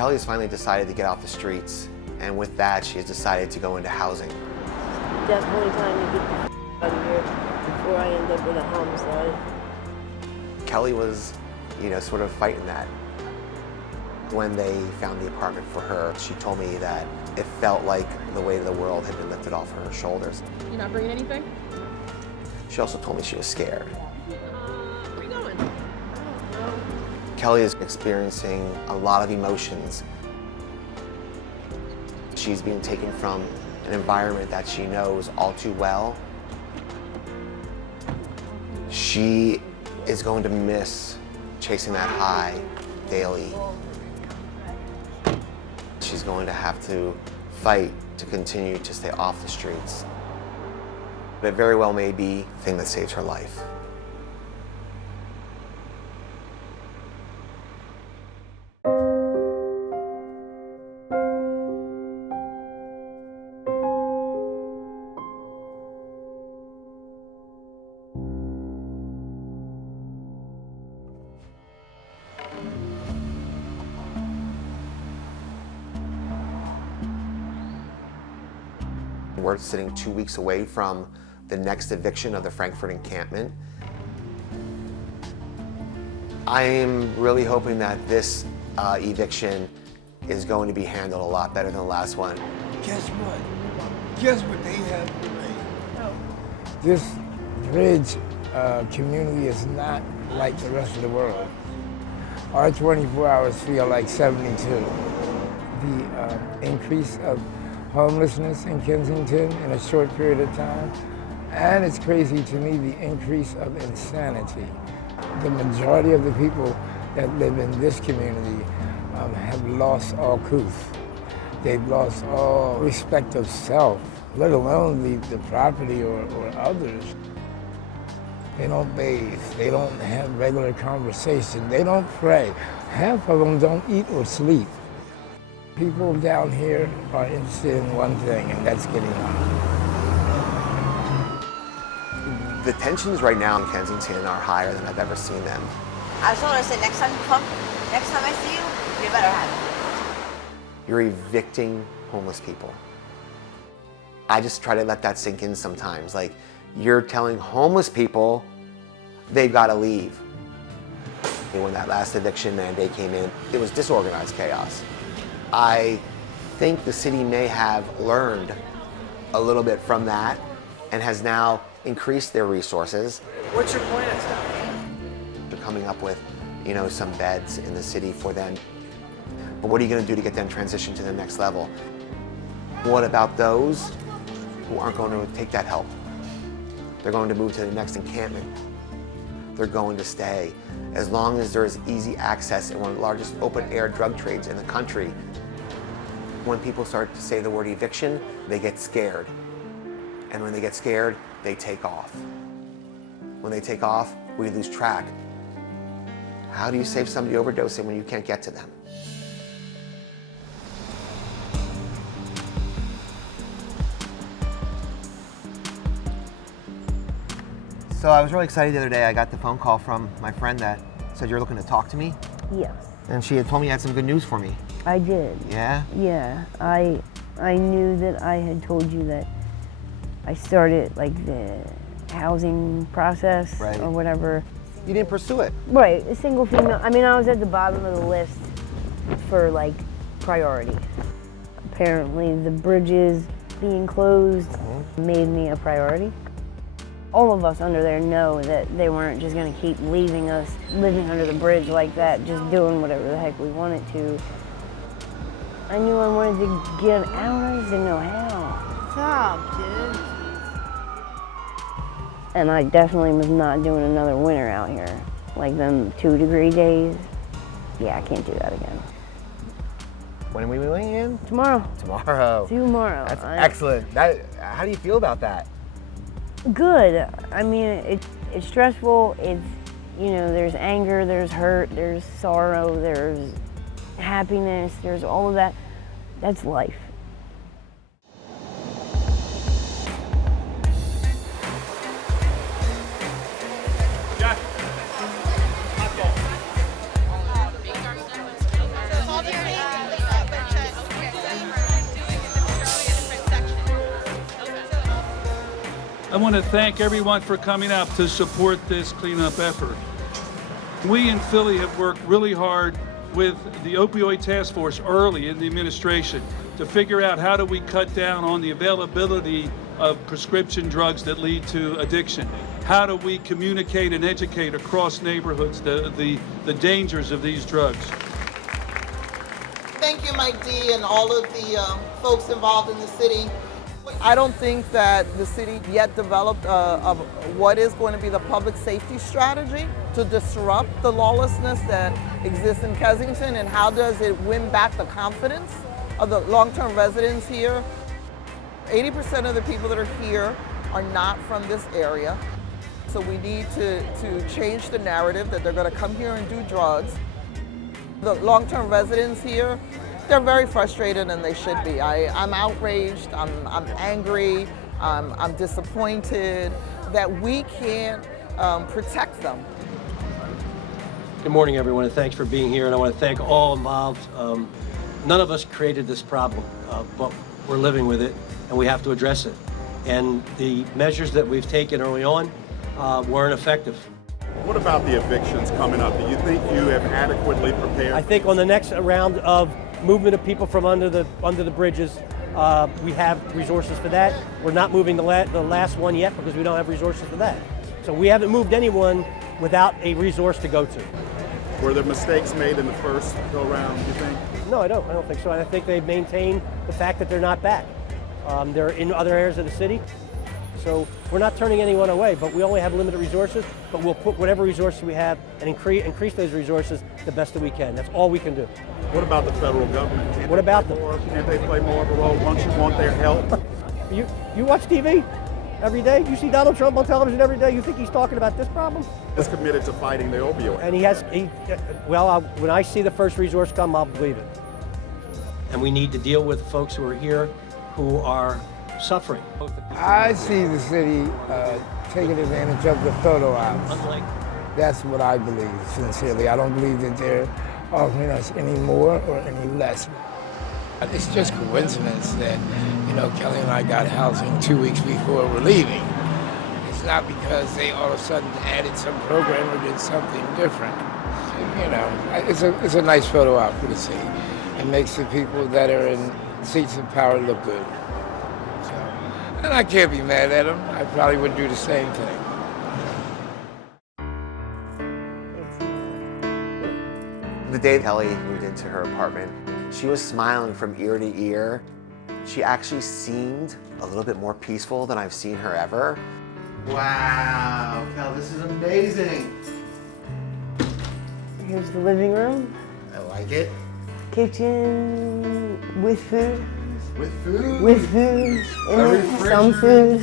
Kelly has finally decided to get off the streets, and with that, she has decided to go into housing. Definitely time to get the out of here before I end up with a homicide. Kelly was, sort of fighting that. When they found the apartment for her, she told me that it felt like the weight of the world had been lifted off her shoulders. You're not bringing anything? She also told me she was scared. Where are you going? Kelly is experiencing a lot of emotions. She's being taken from an environment that she knows all too well. She is going to miss chasing that high daily. She's going to have to fight to continue to stay off the streets. But it very well may be the thing that saves her life. We're sitting 2 weeks away from the next eviction of the Frankfurt encampment. I am really hoping that this eviction is going to be handled a lot better than the last one. Guess what? Guess what they have for me? This bridge community is not like the rest of the world. Our 24 hours feel like 72. The increase of homelessness in Kensington in a short period of time, and it's crazy to me, the increase of insanity. The majority of the people that live in this community have lost all couth. They've lost all respect of self, let alone the property or others. They don't bathe, they don't have regular conversation, they don't pray. Half of them don't eat or sleep. People down here are interested in one thing, and that's getting out. The tensions right now in Kensington are higher than I've ever seen them. I just want to say, next time you come, next time I see you, you better have it. You're evicting homeless people. I just try to let that sink in sometimes. Like, you're telling homeless people they've got to leave. When that last eviction mandate came in, it was disorganized chaos. I think the city may have learned a little bit from that and has now increased their resources. What's your plans now? They're coming up with, some beds in the city for them. But what are you going to do to get them transitioned to the next level? What about those who aren't going to take that help? They're going to move to the next encampment. They're going to stay. As long as there is easy access in one of the largest open-air drug trades in the country. When people start to say the word eviction, they get scared. And when they get scared, they take off. When they take off, we lose track. How do you save somebody overdosing when you can't get to them? So I was really excited the other day. I got the phone call from my friend that said you're looking to talk to me. Yes, And she had told me you had some good news for me. I did. Yeah? Yeah, I knew that I had told you that I started like the housing process Right. or whatever. You didn't pursue it. Right, a single female. I mean, I was at the bottom of the list for like priority. Apparently, the bridges being closed made me a priority. All of us under there know that they weren't just gonna keep leaving us living under the bridge like that, just doing whatever the heck we wanted to. I knew I wanted to get out, I just didn't know how. Stop, dude. And I definitely was not doing another winter out here. Like them 2-degree days. Yeah, I can't do that again. When are we moving in? Tomorrow. Tomorrow. Tomorrow. That's excellent. How do you feel about that? Good. I mean, it's stressful. It's, there's anger, there's hurt, there's sorrow, there's happiness, there's all of that. That's life. I want to thank everyone for coming out to support this cleanup effort. We in Philly have worked really hard with the opioid task force early in the administration to figure out how do we cut down on the availability of prescription drugs that lead to addiction. How do we communicate and educate across neighborhoods the dangers of these drugs? Thank you, Mike D, and all of the folks involved in the city. I don't think that the city yet developed what is going to be the public safety strategy to disrupt the lawlessness that exists in Kensington, and how does it win back the confidence of the long-term residents here. 80% of the people that are here are not from this area, so we need to change the narrative that they're going to come here and do drugs. The long-term residents here, they're very frustrated, and they should be. I'm outraged, I'm angry, I'm disappointed that we can't protect them. Good morning, everyone, and thanks for being here. And I want to thank all involved. None of us created this problem, but we're living with it, and we have to address it. And the measures that we've taken early on weren't effective. What about the evictions coming up? Do you think you have adequately prepared? I think on the next round of movement of people from under the bridges, we have resources for that. We're not moving the last one yet because we don't have resources for that. So we haven't moved anyone without a resource to go to. Were there mistakes made in the first go-round, you think? No, I don't think so. And I think they've maintained the fact that they're not back. They're in other areas of the city. So we're not turning anyone away, but we only have limited resources, but we'll put whatever resources we have and increase those resources the best that we can. That's all we can do. What about the federal government? What about them? Can't they play more of a role? Don't you want their help? You watch TV every day? You see Donald Trump on television every day? You think he's talking about this problem? He's committed to fighting the opioid. And when I see the first resource come, I'll believe it. And we need to deal with folks who are here who are suffering. I see the city taking advantage of the photo ops. That's what I believe, sincerely. I don't believe that they're offering us any more or any less. It's just coincidence that, Kelly and I got housing 2 weeks before we're leaving. It's not because they all of a sudden added some program or did something different. It's a nice photo op for the city. It makes the people that are in seats of power look good. And I can't be mad at them. I probably would do the same thing. The day Kelly moved into her apartment, she was smiling from ear to ear. She actually seemed a little bit more peaceful than I've seen her ever. Wow, Kel, this is amazing. Here's the living room. I like it. Kitchen with food. With food. With food. Some food.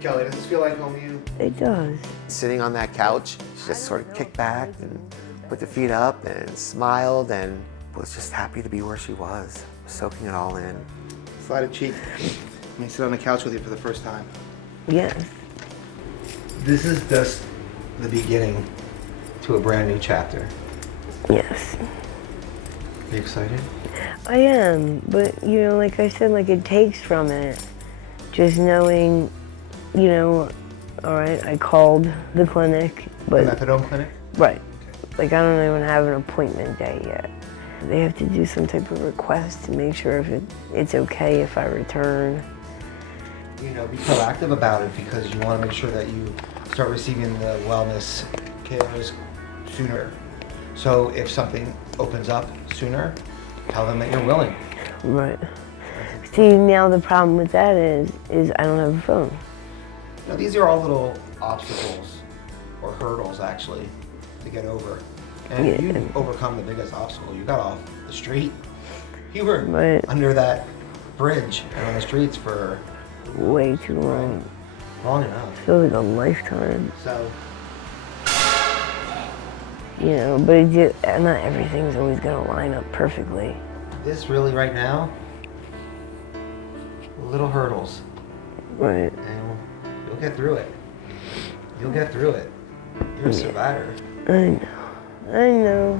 Kelly, does this feel like home to you? It does. Sitting on that couch, she just sort of kicked back and put the feet up and smiled and was just happy to be where she was, soaking it all in. Slide a cheek. Let me sit on the couch with you for the first time. Yes. This is just the beginning to a brand new chapter. Yes. Are you excited? I am, but like I said, it takes from it. Just knowing, all right, I called the clinic, but... The methadone clinic? Right. I don't even have an appointment day yet. They have to do some type of request to make sure if it's okay if I return. Be proactive about it because you want to make sure that you start receiving the wellness cares sooner. So if something opens up sooner, tell them that you're willing. Right. See, now the problem with that is I don't have a phone. These are all little obstacles, or hurdles actually, to get over. And you overcome the biggest obstacle. You got off the street. You were under that bridge and on the streets for way too long. Long enough. Feels like a lifetime. So. But not everything's always gonna line up perfectly. This really right now, little hurdles. Right. And you'll get through it. You'll get through it. You're a survivor. I know.